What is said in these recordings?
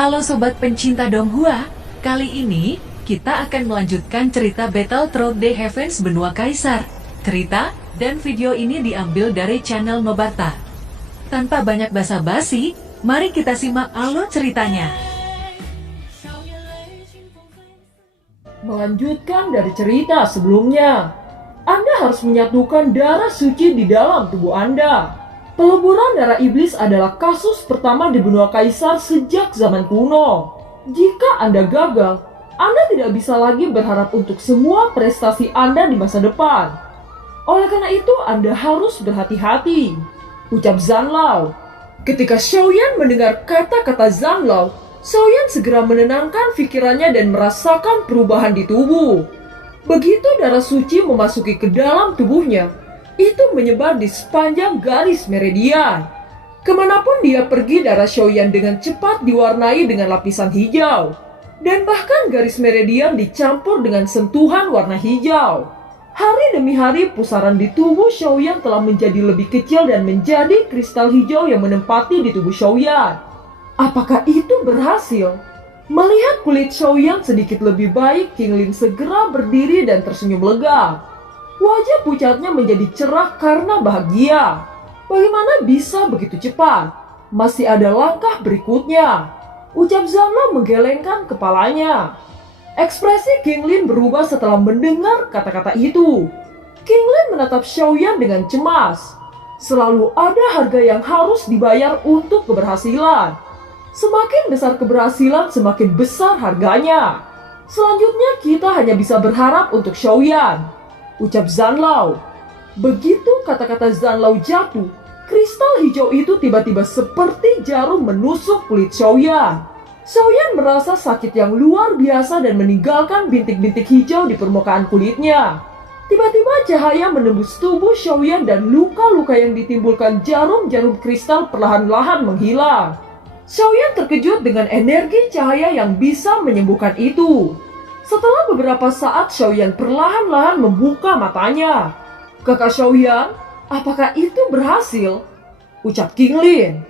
Halo sobat pencinta Donghua, kali ini kita akan melanjutkan cerita Battle Through the Heavens Benua Kaisar. Cerita dan video ini diambil dari channel Nobarta. Tanpa banyak basa-basi, mari kita simak alur ceritanya. Melanjutkan dari cerita sebelumnya, Anda harus menyatukan darah suci di dalam tubuh Anda. Peleburan darah iblis adalah kasus pertama di benua Kaisar sejak zaman kuno. Jika Anda gagal, Anda tidak bisa lagi berharap untuk semua prestasi Anda di masa depan. Oleh karena itu, Anda harus berhati-hati. Ucap Zanlao. Ketika Xiaoyan mendengar kata-kata Zanlao, Xiaoyan segera menenangkan pikirannya dan merasakan perubahan di tubuh. Begitu darah suci memasuki ke dalam tubuhnya, itu menyebar di sepanjang garis meridian. Kemanapun dia pergi, darah Xiaoyan dengan cepat diwarnai dengan lapisan hijau. Dan bahkan garis meridian dicampur dengan sentuhan warna hijau. Hari demi hari pusaran di tubuh Xiaoyan telah menjadi lebih kecil dan menjadi kristal hijau yang menempati di tubuh Xiaoyan. Apakah itu berhasil? Melihat kulit Xiaoyan sedikit lebih baik, King Lin segera berdiri dan tersenyum lega. Wajah pucatnya menjadi cerah karena bahagia. Bagaimana bisa begitu cepat? Masih ada langkah berikutnya. Ucap Zanlao menggelengkan kepalanya. Ekspresi King Lin berubah setelah mendengar kata-kata itu. King Lin menatap Xiaoyan dengan cemas. Selalu ada harga yang harus dibayar untuk keberhasilan. Semakin besar keberhasilan, semakin besar harganya. Selanjutnya kita hanya bisa berharap untuk Xiaoyan. Ucap Zanlao. Begitu kata-kata Zanlao jatuh, kristal hijau itu tiba-tiba seperti jarum menusuk kulit Xiaoyan. Xiaoyan merasa sakit yang luar biasa dan meninggalkan bintik-bintik hijau di permukaan kulitnya. Tiba-tiba cahaya menembus tubuh Xiaoyan dan luka-luka yang ditimbulkan jarum-jarum kristal perlahan-lahan menghilang. Xiaoyan terkejut dengan energi cahaya yang bisa menyembuhkan itu. Setelah beberapa saat, Xiaoyan perlahan-lahan membuka matanya. Kakak Xiaoyan, apakah itu berhasil? Ucap King Lin.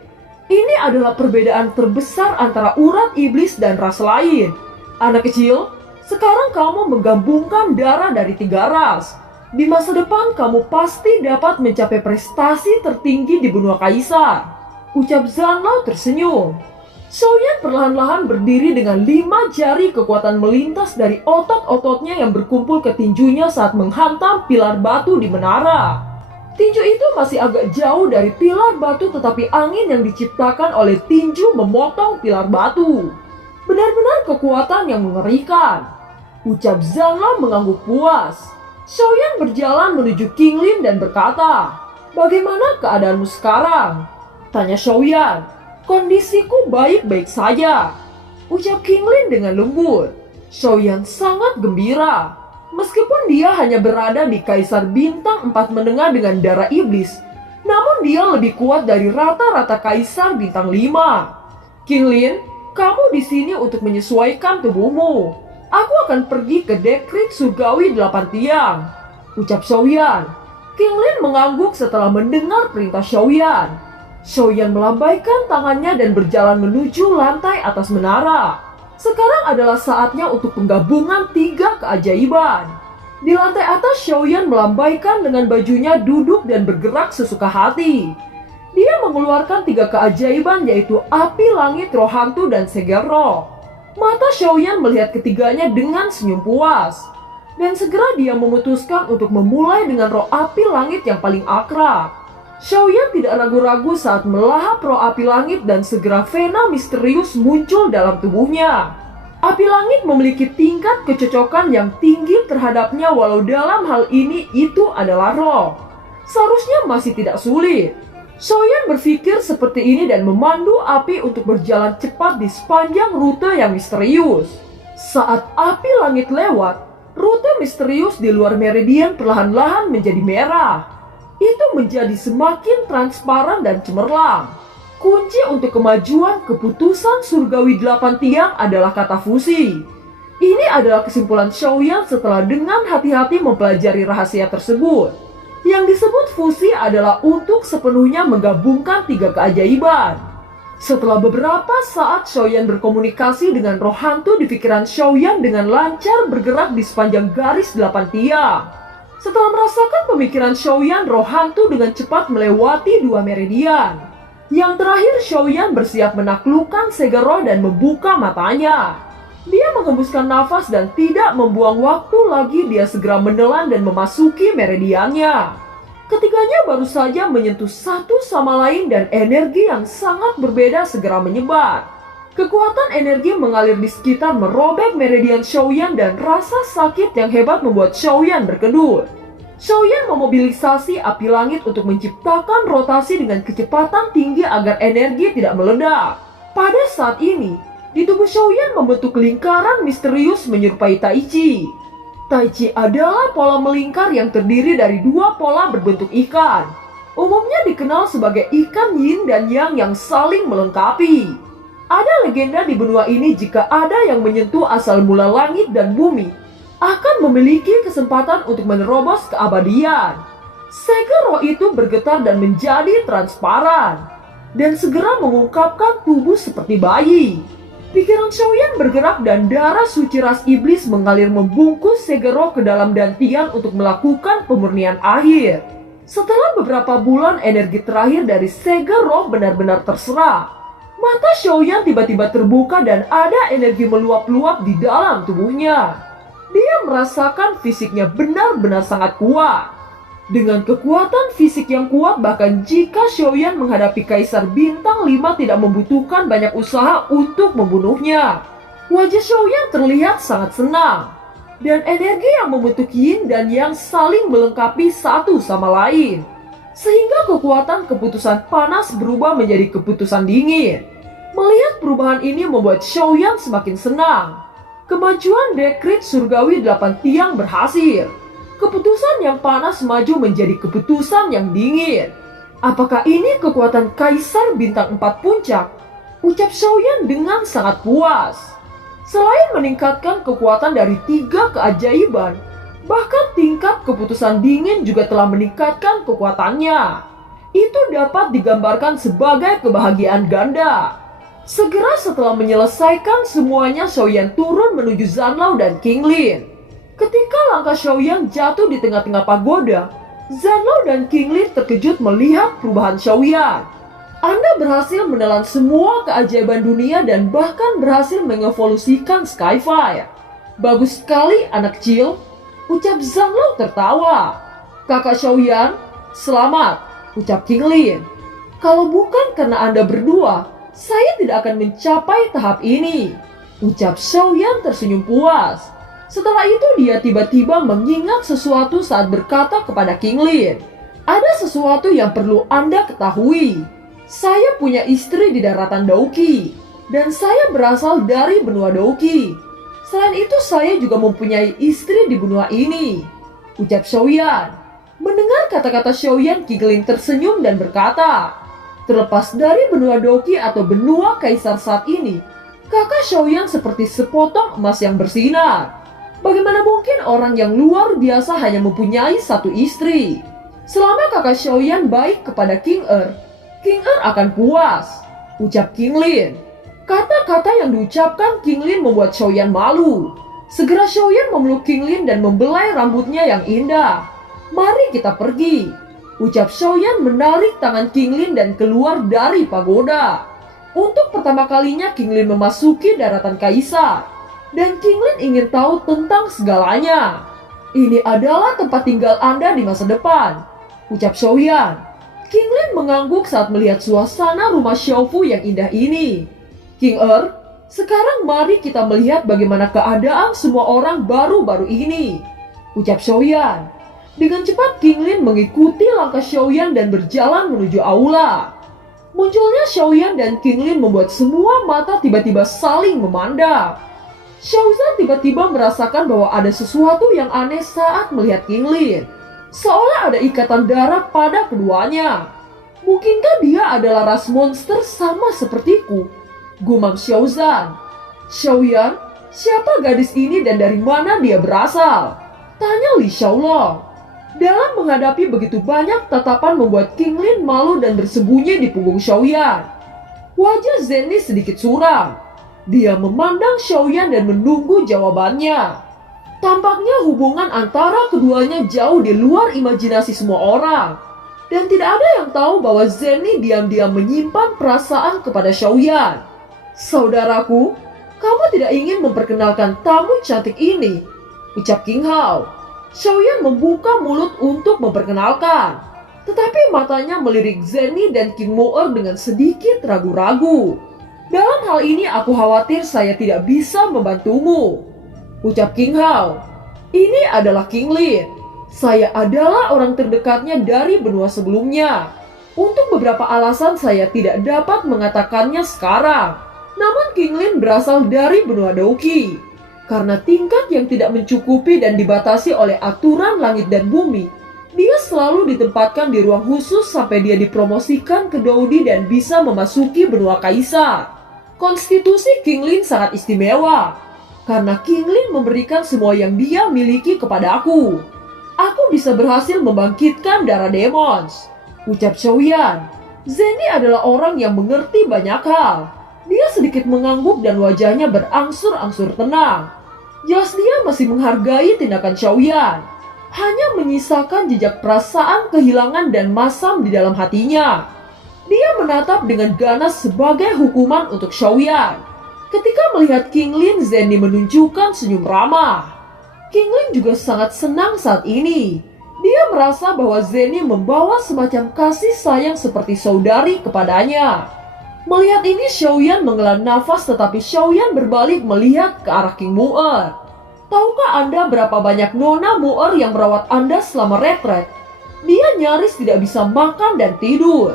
Ini adalah perbedaan terbesar antara urat iblis dan ras lain. Anak kecil, sekarang kamu menggabungkan darah dari 3 ras. Di masa depan kamu pasti dapat mencapai prestasi tertinggi di benua Kaisar. Ucap Zanlao tersenyum. Xiaoyan perlahan-lahan berdiri dengan 5 jari kekuatan melintas dari otot-ototnya yang berkumpul ke tinjunya saat menghantam pilar batu di menara. Tinju itu masih agak jauh dari pilar batu, tetapi angin yang diciptakan oleh tinju memotong pilar batu. Benar-benar kekuatan yang mengerikan. Ucap Zanlao mengangguk puas. Xiaoyan berjalan menuju King Lin dan berkata, "Bagaimana keadaanmu sekarang?" Tanya Xiaoyan. "Kondisiku baik-baik saja," ucap King Lin dengan lembut. Xiaoyan sangat gembira. Meskipun dia hanya berada di Kaisar Bintang 4 menengah dengan darah iblis, namun dia lebih kuat dari rata-rata Kaisar Bintang 5. "King Lin, kamu di sini untuk menyesuaikan tubuhmu. Aku akan pergi ke dekrit surgawi 8 tiang," ucap Xiaoyan. King Lin mengangguk setelah mendengar perintah Xiaoyan. Xiaoyan melambaikan tangannya dan berjalan menuju lantai atas menara. Sekarang adalah saatnya untuk penggabungan 3 keajaiban. Di lantai atas, Xiaoyan melambaikan dengan bajunya, duduk dan bergerak sesuka hati. Dia mengeluarkan 3 keajaiban, yaitu api langit, roh hantu, dan segel roh. Mata Xiaoyan melihat ketiganya dengan senyum puas. Dan segera dia memutuskan untuk memulai dengan roh api langit yang paling akrab. Xiaoyan tidak ragu-ragu saat melahap roh api langit dan segera vena misterius muncul dalam tubuhnya. Api langit memiliki tingkat kecocokan yang tinggi terhadapnya, walau dalam hal ini itu adalah roh. Seharusnya masih tidak sulit. Xiaoyan berpikir seperti ini dan memandu api untuk berjalan cepat di sepanjang rute yang misterius. Saat api langit lewat, rute misterius di luar meridian perlahan-lahan menjadi merah. Itu menjadi semakin transparan dan cemerlang. Kunci untuk kemajuan keputusan surgawi 8 tiang adalah kata fusi. Ini adalah kesimpulan Xiaoyan setelah dengan hati-hati mempelajari rahasia tersebut. Yang disebut fusi adalah untuk sepenuhnya menggabungkan 3 keajaiban. Setelah beberapa saat Xiaoyan berkomunikasi dengan roh hantu di pikiran Xiaoyan dengan lancar bergerak di sepanjang garis 8 tiang. Setelah merasakan pemikiran Xiaoyan, roh hantu dengan cepat melewati 2 meridian. Yang terakhir, Xiaoyan bersiap menaklukkan Segero dan membuka matanya. Dia menghembuskan nafas dan tidak membuang waktu lagi, dia segera menelan dan memasuki meridiannya. Ketiganya baru saja menyentuh satu sama lain dan energi yang sangat berbeda segera menyebar. Kekuatan energi mengalir di sekitar merobek meridian Xiaoyan dan rasa sakit yang hebat membuat Xiaoyan berkedut. Xiaoyan memobilisasi api langit untuk menciptakan rotasi dengan kecepatan tinggi agar energi tidak meledak. Pada saat ini, di tubuh Xiaoyan membentuk lingkaran misterius menyerupai Tai Chi. Tai Chi adalah pola melingkar yang terdiri dari 2 pola berbentuk ikan. Umumnya dikenal sebagai ikan yin dan yang saling melengkapi. Ada legenda di benua ini jika ada yang menyentuh asal mula langit dan bumi, akan memiliki kesempatan untuk menerobos keabadian. Segero itu bergetar dan menjadi transparan, dan segera mengungkapkan tubuh seperti bayi. Pikiran Xiaoyan bergerak dan darah suci ras iblis mengalir membungkus Segero ke dalam dantian untuk melakukan pemurnian akhir. Setelah beberapa bulan, energi terakhir dari Segero benar-benar terserap. Mata Xiaoyan tiba-tiba terbuka dan ada energi meluap-luap di dalam tubuhnya. Dia merasakan fisiknya benar-benar sangat kuat. Dengan kekuatan fisik yang kuat, bahkan jika Xiaoyan menghadapi Kaisar Bintang 5 tidak membutuhkan banyak usaha untuk membunuhnya. Wajah Xiaoyan terlihat sangat senang. Dan energi yang membentuk yin dan yang saling melengkapi satu sama lain. Sehingga kekuatan keputusan panas berubah menjadi keputusan dingin. Melihat perubahan ini membuat Xiaoyan semakin senang. Kemajuan dekrit surgawi 8 tiang berhasil. Keputusan yang panas maju menjadi keputusan yang dingin. Apakah ini kekuatan Kaisar Bintang 4 Puncak? Ucap Xiaoyan dengan sangat puas. Selain meningkatkan kekuatan dari 3 keajaiban, bahkan tingkat keputusan dingin juga telah meningkatkan kekuatannya. Itu dapat digambarkan sebagai kebahagiaan ganda. Segera setelah menyelesaikan semuanya, Xiaoyan turun menuju Zanlao dan King Lin. Ketika langkah Xiaoyan jatuh di tengah-tengah pagoda, Zanlao dan King Lin terkejut melihat perubahan Xiaoyan. Anda berhasil menelan semua keajaiban dunia dan bahkan berhasil mengevolusikan Skyfire. Bagus sekali anak kecil, ucap Zanlao tertawa. Kakak Xiaoyan, selamat, ucap King Lin. Kalau bukan karena Anda berdua, saya tidak akan mencapai tahap ini, ucap Xiaoyan tersenyum puas. Setelah itu dia tiba-tiba mengingat sesuatu saat berkata kepada King Lin, "Ada sesuatu yang perlu Anda ketahui. Saya punya istri di daratan Douqi, dan saya berasal dari benua Douqi. Selain itu saya juga mempunyai istri di benua ini," ucap Xiaoyan. Mendengar kata-kata Xiaoyan, King Lin tersenyum dan berkata, "Terlepas dari benua Douqi atau benua Kaisar saat ini, kakak Xiaoyan seperti sepotong emas yang bersinar. Bagaimana mungkin orang yang luar biasa hanya mempunyai satu istri? Selama kakak Xiaoyan baik kepada King akan puas," ucap King Lin. Kata-kata yang diucapkan King Lin membuat Xiaoyan malu. Segera Xiaoyan memeluk King Lin dan membelai rambutnya yang indah. "Mari kita pergi," ucap Xiaoyan menarik tangan King Lin dan keluar dari pagoda. Untuk pertama kalinya King Lin memasuki daratan Kaisar. Dan King Lin ingin tahu tentang segalanya. "Ini adalah tempat tinggal Anda di masa depan," ucap Xiaoyan. King Lin mengangguk saat melihat suasana rumah Xiaofu yang indah ini. "King sekarang mari kita melihat bagaimana keadaan semua orang baru-baru ini," ucap Xiaoyan. Dengan cepat King Lin mengikuti langkah Xiaoyan dan berjalan menuju aula. Munculnya Xiaoyan dan King Lin membuat semua mata tiba-tiba saling memandang. Xiaozan tiba-tiba merasakan bahwa ada sesuatu yang aneh saat melihat King Lin. Seolah ada ikatan darah pada keduanya. "Mungkinkah dia adalah ras monster sama sepertiku?" gumam Xiaozan. "Xiaoyan, siapa gadis ini dan dari mana dia berasal?" tanya Li Xiaolong. Dalam menghadapi begitu banyak tatapan membuat King Lin malu dan bersembunyi di punggung Xiaoyan. Wajah Zenny sedikit suram. Dia memandang Xiaoyan dan menunggu jawabannya. Tampaknya hubungan antara keduanya jauh di luar imajinasi semua orang. Dan tidak ada yang tahu bahwa Zenny diam-diam menyimpan perasaan kepada Xiaoyan. Saudaraku, kamu tidak ingin memperkenalkan tamu cantik ini, ucap King Hao. Xiaoyan membuka mulut untuk memperkenalkan. Tetapi matanya melirik Zenny dan King Moer dengan sedikit ragu-ragu. Dalam hal ini aku khawatir saya tidak bisa membantumu, ucap King Hao. Ini adalah King Lin. Saya adalah orang terdekatnya dari benua sebelumnya. Untuk beberapa alasan saya tidak dapat mengatakannya sekarang. Namun King Lin berasal dari benua Douqi. Karena tingkat yang tidak mencukupi dan dibatasi oleh aturan langit dan bumi, dia selalu ditempatkan di ruang khusus sampai dia dipromosikan ke Doudi dan bisa memasuki benua kaisar. Konstitusi King Lin sangat istimewa, karena King Lin memberikan semua yang dia miliki kepada aku. Aku bisa berhasil membangkitkan darah demons, ucap Xiaoyan. Zenny adalah orang yang mengerti banyak hal. Dia sedikit mengangguk dan wajahnya berangsur-angsur tenang. Jelas dia masih menghargai tindakan Xiaoyan. Hanya menyisakan jejak perasaan kehilangan dan masam di dalam hatinya. Dia menatap dengan ganas sebagai hukuman untuk Xiaoyan. Ketika melihat King Lin, Zenny menunjukkan senyum ramah. King Lin juga sangat senang saat ini. Dia merasa bahwa Zenny membawa semacam kasih sayang seperti saudari kepadanya. Melihat ini, Xiaoyan menghela nafas, tetapi Xiaoyan berbalik melihat ke arah King Moer. Tahukah Anda berapa banyak Nona Moer yang merawat Anda selama retret? Dia nyaris tidak bisa makan dan tidur.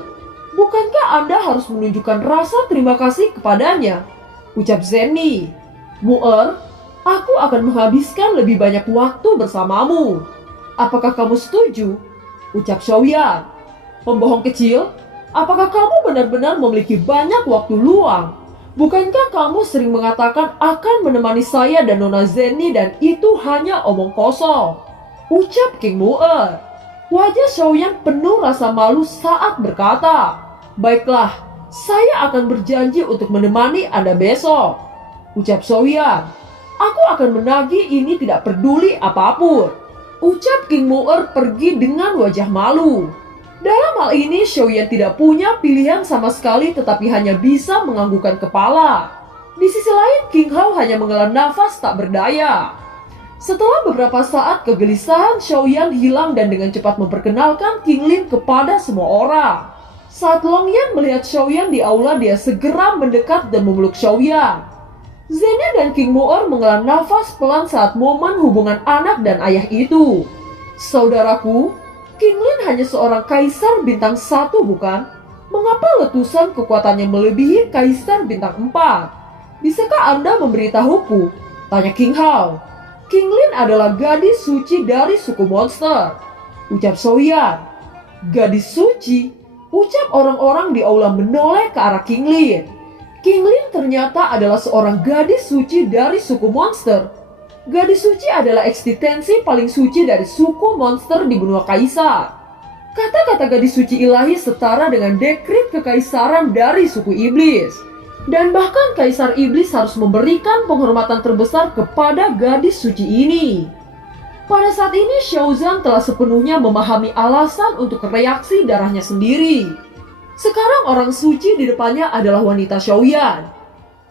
Bukankah Anda harus menunjukkan rasa terima kasih kepadanya? Ucap Zenny. Moer, aku akan menghabiskan lebih banyak waktu bersamamu. Apakah kamu setuju? Ucap Xiaoyan. Pembohong kecil, apakah kamu benar-benar memiliki banyak waktu luang? Bukankah kamu sering mengatakan akan menemani saya dan Nona Zenny dan itu hanya omong kosong? Ucap King Moer. Wajah Xiaoyan penuh rasa malu saat berkata, baiklah, saya akan berjanji untuk menemani Anda besok. Ucap Xiaoyan. Aku akan menagih ini tidak peduli apapun. Ucap King Moer pergi dengan wajah malu. Dalam hal ini, Xiaoyan tidak punya pilihan sama sekali tetapi hanya bisa menganggukkan kepala. Di sisi lain, King Hao hanya menghela nafas tak berdaya. Setelah beberapa saat, kegelisahan Xiaoyan hilang dan dengan cepat memperkenalkan King Lin kepada semua orang. Saat Long Yan melihat Xiaoyan di aula, dia segera mendekat dan memeluk Xiaoyan. Zenny dan King Moer menghela nafas pelan saat momen hubungan anak dan ayah itu. Saudaraku, King Lin hanya seorang kaisar bintang 1, bukan? Mengapa letusan kekuatannya melebihi kaisar bintang 4? Bisakah Anda memberitahuku? Tanya King Hao. King Lin adalah gadis suci dari suku monster, ucap Xiaoyan. Gadis suci? Ucap orang-orang di aula menoleh ke arah King Lin. King Lin ternyata adalah seorang gadis suci dari suku monster. Gadis suci adalah eksistensi paling suci dari suku monster di benua kaisar. Kata-kata gadis suci ilahi setara dengan dekrit kekaisaran dari suku iblis. Dan bahkan kaisar iblis harus memberikan penghormatan terbesar kepada gadis suci ini. Pada saat ini Xiaozan telah sepenuhnya memahami alasan untuk reaksi darahnya sendiri. Sekarang orang suci di depannya adalah wanita Xiaoyan.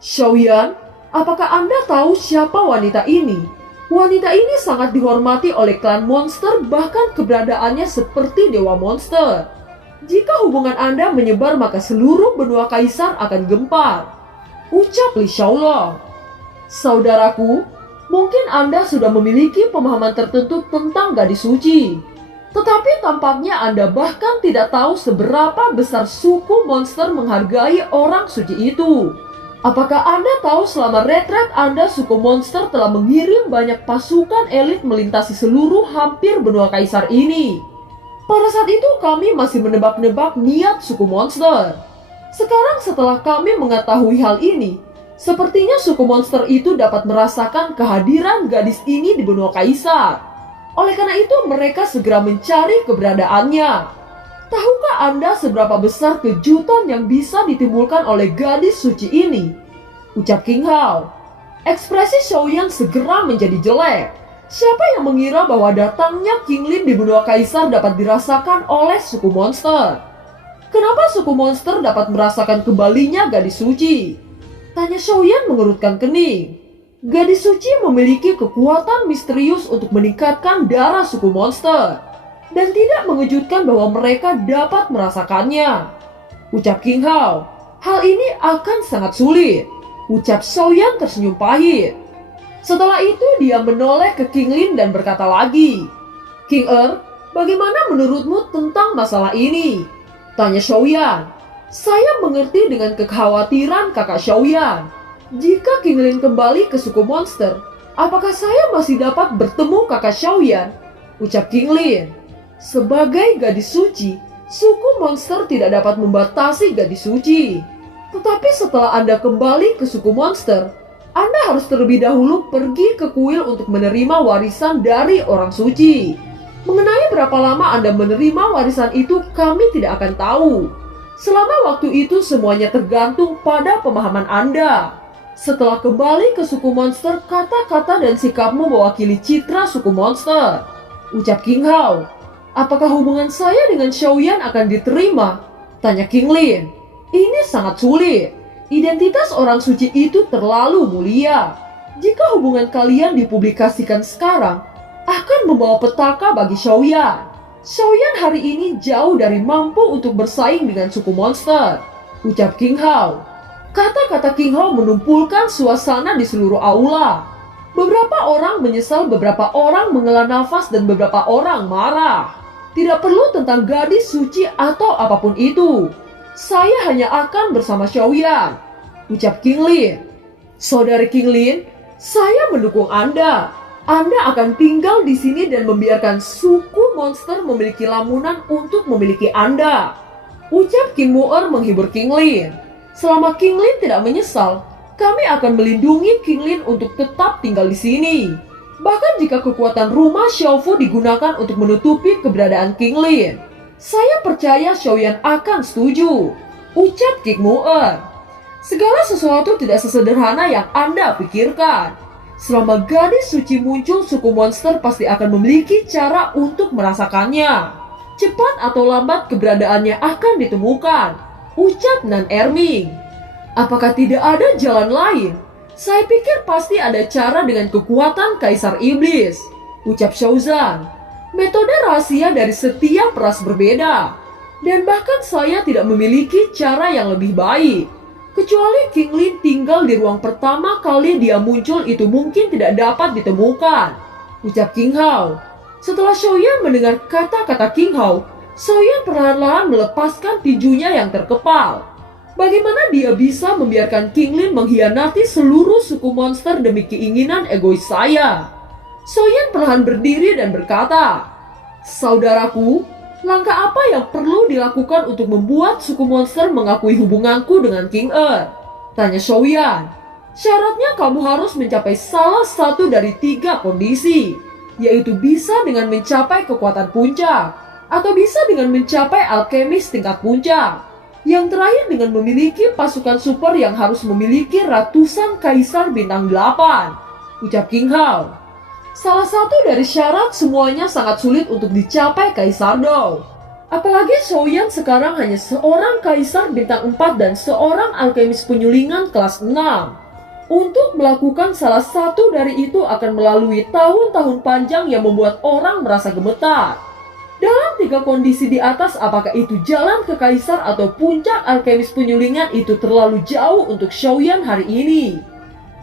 Xiaoyan, apakah Anda tahu siapa wanita ini? Wanita ini sangat dihormati oleh klan monster, bahkan keberadaannya seperti dewa monster. Jika hubungan Anda menyebar, maka seluruh benua kaisar akan gempar. Ucap Li Xiaolong. Saudaraku, mungkin Anda sudah memiliki pemahaman tertentu tentang gadis suci. Tetapi tampaknya Anda bahkan tidak tahu seberapa besar suku monster menghargai orang suci itu. Apakah Anda tahu selama retret Anda suku monster telah mengirim banyak pasukan elit melintasi seluruh hampir benua kaisar ini? Pada saat itu kami masih menebak-nebak niat suku monster. Sekarang setelah kami mengetahui hal ini, sepertinya suku monster itu dapat merasakan kehadiran gadis ini di benua kaisar. Oleh karena itu mereka segera mencari keberadaannya. Tahukah Anda seberapa besar kejutan yang bisa ditimbulkan oleh gadis suci ini? Ucap King Hao. Ekspresi Xiaoyan segera menjadi jelek. Siapa yang mengira bahwa datangnya King Lin di benua kaisar dapat dirasakan oleh suku monster? Kenapa suku monster dapat merasakan kembalinya gadis suci? Tanya Xiaoyan mengerutkan kening. Gadis suci memiliki kekuatan misterius untuk meningkatkan darah suku monster. Dan tidak mengejutkan bahwa mereka dapat merasakannya. Ucap King Hao, hal ini akan sangat sulit. Ucap Xiaoyan tersenyum pahit. Setelah itu dia menoleh ke King Lin dan berkata lagi, King bagaimana menurutmu tentang masalah ini? Tanya Xiaoyan. Saya mengerti dengan kekhawatiran kakak Xiaoyan. Jika King Lin kembali ke suku monster, apakah saya masih dapat bertemu kakak Xiaoyan? Ucap King Lin. Sebagai gadis suci, suku monster tidak dapat membatasi gadis suci. Tetapi setelah Anda kembali ke suku monster, Anda harus terlebih dahulu pergi ke kuil untuk menerima warisan dari orang suci. Mengenai berapa lama Anda menerima warisan itu, kami tidak akan tahu. Selama waktu itu semuanya tergantung pada pemahaman Anda. Setelah kembali ke suku monster, kata-kata dan sikapmu mewakili citra suku monster. Ucap King Hao. Apakah hubungan saya dengan Xiaoyan akan diterima? Tanya King Lin. Ini sangat sulit. Identitas orang suci itu terlalu mulia. Jika hubungan kalian dipublikasikan sekarang, akan membawa petaka bagi Xiaoyan. Xiaoyan hari ini jauh dari mampu untuk bersaing dengan suku monster. Ucap King Hao. Kata-kata King Hao menumpulkan suasana di seluruh aula. Beberapa orang menyesal, beberapa orang menghela nafas, dan beberapa orang marah. Tidak perlu tentang gadis suci atau apapun itu. Saya hanya akan bersama Xiaoyan. Ucap King Lin. Saudari King Lin, saya mendukung Anda. Anda akan tinggal di sini dan membiarkan suku monster memiliki lamunan untuk memiliki Anda. Ucap King Mu'er menghibur King Lin. Selama King Lin tidak menyesal, kami akan melindungi King Lin untuk tetap tinggal di sini. Bahkan jika kekuatan rumah Xiaofu digunakan untuk menutupi keberadaan King Lin, saya percaya Xiaoyan akan setuju. Ucap King Mu'er. Segala sesuatu tidak sesederhana yang Anda pikirkan. Selama gadis suci muncul, suku monster pasti akan memiliki cara untuk merasakannya. Cepat atau lambat keberadaannya akan ditemukan. Ucap Nan Erming. Apakah tidak ada jalan lain? Saya pikir pasti ada cara dengan kekuatan Kaisar Iblis. Ucap Xiaozan. Metode rahasia dari setiap ras berbeda. Dan bahkan saya tidak memiliki cara yang lebih baik. Kecuali King Lin tinggal di ruang pertama kali dia muncul, itu mungkin tidak dapat ditemukan. Ucap King Hao. Setelah Xiaoyan mendengar kata-kata King Hao, Xiaoyan perlahan-lahan melepaskan tinjunya yang terkepal. Bagaimana dia bisa membiarkan King Lin mengkhianati seluruh suku monster demi keinginan egois saya? Xiaoyan perlahan berdiri dan berkata, Saudaraku, langkah apa yang perlu dilakukan untuk membuat suku monster mengakui hubunganku dengan King Tanya Xiaoyan. Syaratnya kamu harus mencapai salah satu dari 3 kondisi, yaitu bisa dengan mencapai kekuatan puncak, atau bisa dengan mencapai alkemis tingkat puncak. Yang terakhir dengan memiliki pasukan super yang harus memiliki ratusan kaisar bintang 8. Ucap King Hao. Salah satu dari syarat semuanya sangat sulit untuk dicapai Kaisar Dou. Apalagi Xiaoyan sekarang hanya seorang kaisar bintang 4 dan seorang alkemis penyulingan kelas 6. Untuk melakukan salah satu dari itu akan melalui tahun-tahun panjang yang membuat orang merasa gemetar. Dalam 3 kondisi di atas, apakah itu jalan ke Kaisar atau puncak alkemis penyulingan, itu terlalu jauh untuk Xiaoyan hari ini.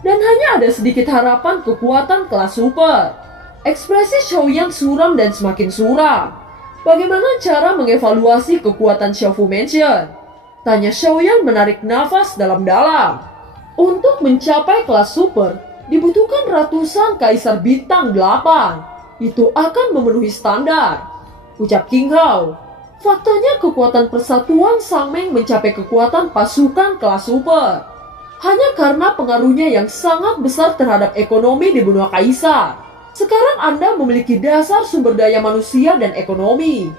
Dan hanya ada sedikit harapan kekuatan kelas super. Ekspresi Xiaoyan suram dan semakin suram. Bagaimana cara mengevaluasi kekuatan Xiaofu Mansion? Tanya Xiaoyan menarik nafas dalam-dalam. Untuk mencapai kelas super, dibutuhkan ratusan kaisar bintang 8. Itu akan memenuhi standar. Ucap King Hao. Faktanya kekuatan persatuan Sangmeng mencapai kekuatan pasukan kelas super. Hanya karena pengaruhnya yang sangat besar terhadap ekonomi di benua kaisar. Sekarang Anda memiliki dasar sumber daya manusia dan ekonomi.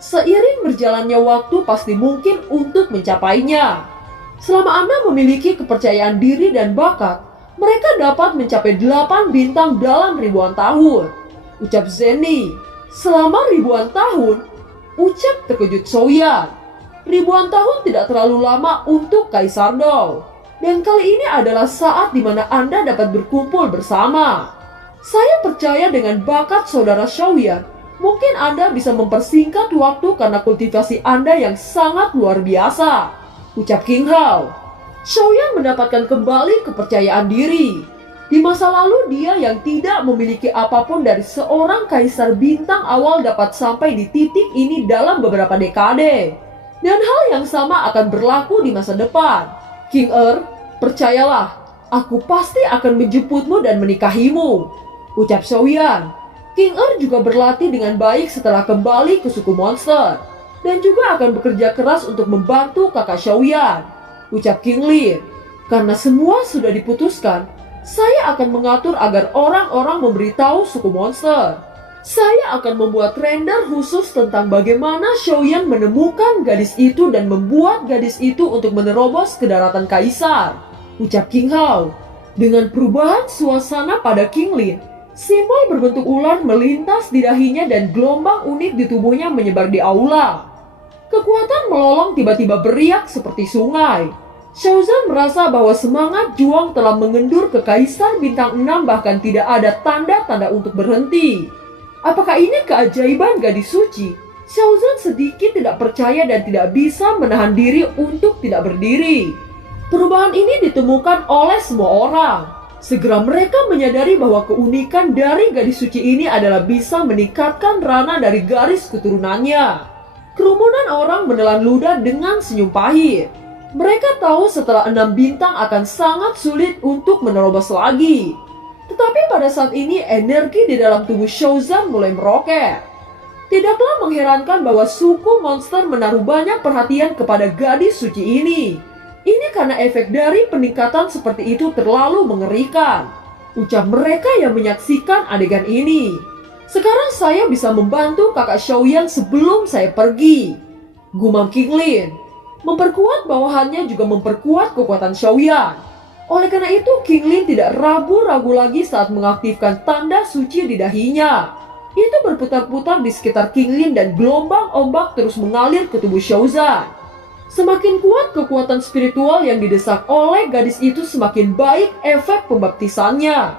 Seiring berjalannya waktu pasti mungkin untuk mencapainya. Selama Anda memiliki kepercayaan diri dan bakat, mereka dapat mencapai 8 bintang dalam ribuan tahun. Ucap Zenny. Selama ribuan tahun, ucap terkejut Xiaoyan. Ribuan tahun tidak terlalu lama untuk Kaisar Dou. Dan kali ini adalah saat di mana Anda dapat berkumpul bersama. Saya percaya dengan bakat saudara Xiaoyan, mungkin Anda bisa mempersingkat waktu karena kultivasi Anda yang sangat luar biasa. Ucap King Hao. Xiaoyan mendapatkan kembali kepercayaan diri. Di masa lalu dia yang tidak memiliki apapun dari seorang kaisar bintang awal dapat sampai di titik ini dalam beberapa dekade. Dan hal yang sama akan berlaku di masa depan. King percayalah, aku pasti akan menjemputmu dan menikahimu. Ucap Xiaoyan. King juga berlatih dengan baik setelah kembali ke suku monster. Dan juga akan bekerja keras untuk membantu kakak Xiaoyan. Ucap King Lin. Karena semua sudah diputuskan, saya akan mengatur agar orang-orang memberitahu suku monster. Saya akan membuat render khusus tentang bagaimana Xiaoyan menemukan gadis itu dan membuat gadis itu untuk menerobos ke daratan kaisar. Ucap King Hao. Dengan perubahan suasana pada King Lin, simbol berbentuk ular melintas di dahinya dan gelombang unik di tubuhnya menyebar di aula. Kekuatan melolong tiba-tiba beriak seperti sungai. Xiaozan merasa bahwa semangat juang telah mengendur ke Kaisar Bintang 6 bahkan tidak ada tanda-tanda untuk berhenti. Apakah ini keajaiban gadis suci? Xiaozan sedikit tidak percaya dan tidak bisa menahan diri untuk tidak berdiri. Perubahan ini ditemukan oleh semua orang. Segera mereka menyadari bahwa keunikan dari gadis suci ini adalah bisa meningkatkan rana dari garis keturunannya. Kerumunan orang menelan ludah dengan senyum pahit. Mereka tahu setelah 6 bintang akan sangat sulit untuk menerobos lagi. Tetapi pada saat ini energi di dalam tubuh Xiaozan mulai meroket. Tidaklah mengherankan bahwa suku monster menaruh banyak perhatian kepada gadis suci ini. Ini karena efek dari peningkatan seperti itu terlalu mengerikan. Ucap mereka yang menyaksikan adegan ini. Sekarang saya bisa membantu kakak Xiaoyan sebelum saya pergi. Gumam King Lin. Memperkuat bawahannya juga memperkuat kekuatan Xiaoyan. Oleh karena itu, King Lin tidak ragu-ragu lagi saat mengaktifkan tanda suci di dahinya. Itu berputar-putar di sekitar King Lin dan gelombang ombak terus mengalir ke tubuh Xiaozan. Semakin kuat kekuatan spiritual yang didesak oleh gadis itu, semakin baik efek pembaptisannya.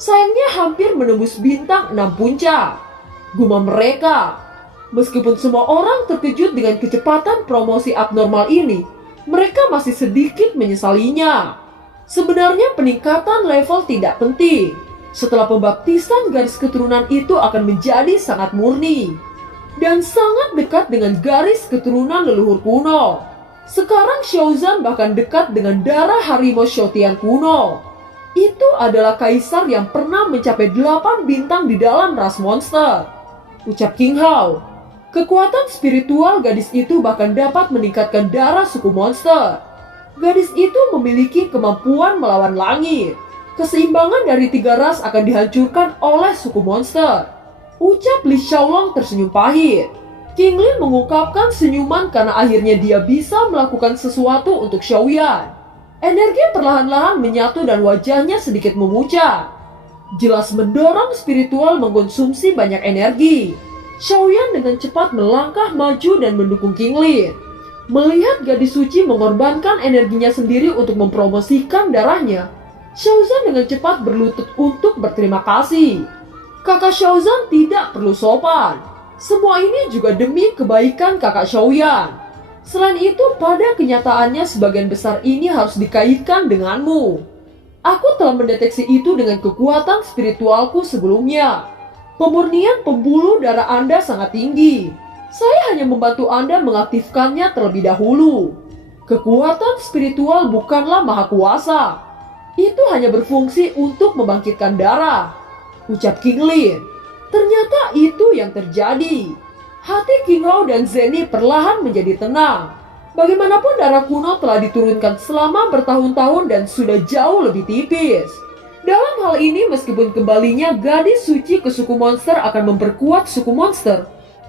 Sayangnya hampir menembus bintang 6 puncak. Gumam mereka. Meskipun semua orang terkejut dengan kecepatan promosi abnormal ini, mereka masih sedikit menyesalinya. Sebenarnya peningkatan level tidak penting. Setelah pembaptisan, garis keturunan itu akan menjadi sangat murni dan sangat dekat dengan garis keturunan leluhur kuno. Sekarang Xiaozan bahkan dekat dengan darah harimau Xiaotian kuno. Itu adalah kaisar yang pernah mencapai 8 bintang di dalam ras monster. Ucap King Hao. Kekuatan spiritual gadis itu bahkan dapat meningkatkan darah suku monster. Gadis itu memiliki kemampuan melawan langit. Keseimbangan dari 3 ras akan dihancurkan oleh suku monster. Ucap Li Xiaolong tersenyum pahit. King Lin mengungkapkan senyuman karena akhirnya dia bisa melakukan sesuatu untuk Xiaoyan. Energi perlahan-lahan menyatu dan wajahnya sedikit memucat. Jelas mendorong spiritual mengkonsumsi banyak energi. Xiaoyan dengan cepat melangkah maju dan mendukung King Lin. Melihat gadis suci mengorbankan energinya sendiri untuk mempromosikan darahnya, Xiaozan dengan cepat berlutut untuk berterima kasih. Kakak Xiaozan tidak perlu sopan. Semua ini juga demi kebaikan kakak Xiaoyan. Selain itu, pada kenyataannya sebagian besar ini harus dikaitkan denganmu. Aku telah mendeteksi itu dengan kekuatan spiritualku sebelumnya. Pemurnian pembuluh darah Anda sangat tinggi. Saya hanya membantu Anda mengaktifkannya terlebih dahulu. Kekuatan spiritual bukanlah maha kuasa. Itu hanya berfungsi untuk membangkitkan darah. Ucap King Lin. Ternyata itu yang terjadi. Hati King Hao dan Zenny perlahan menjadi tenang. Bagaimanapun darah kuno telah diturunkan selama bertahun-tahun dan sudah jauh lebih tipis. Dalam hal ini, meskipun kembalinya gadis suci ke suku monster akan memperkuat suku monster,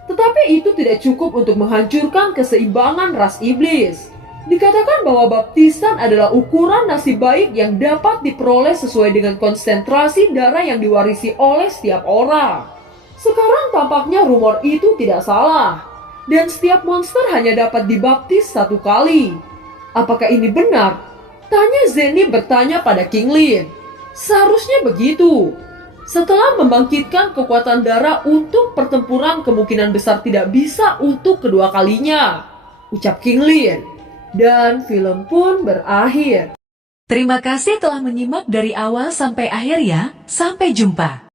Tetapi itu tidak cukup untuk menghancurkan keseimbangan ras iblis. Dikatakan bahwa baptisan adalah ukuran nasib baik yang dapat diperoleh sesuai dengan konsentrasi darah yang diwarisi oleh setiap orang. Sekarang tampaknya rumor itu tidak salah, dan setiap monster hanya dapat dibaptis satu kali. Apakah ini benar? Tanya Zenny bertanya pada King Lin. Seharusnya begitu. Setelah membangkitkan kekuatan darah untuk pertempuran, kemungkinan besar tidak bisa untuk kedua kalinya, ucap King Lin. Dan film pun berakhir. Terima kasih telah menyimak dari awal sampai akhir ya. Sampai jumpa.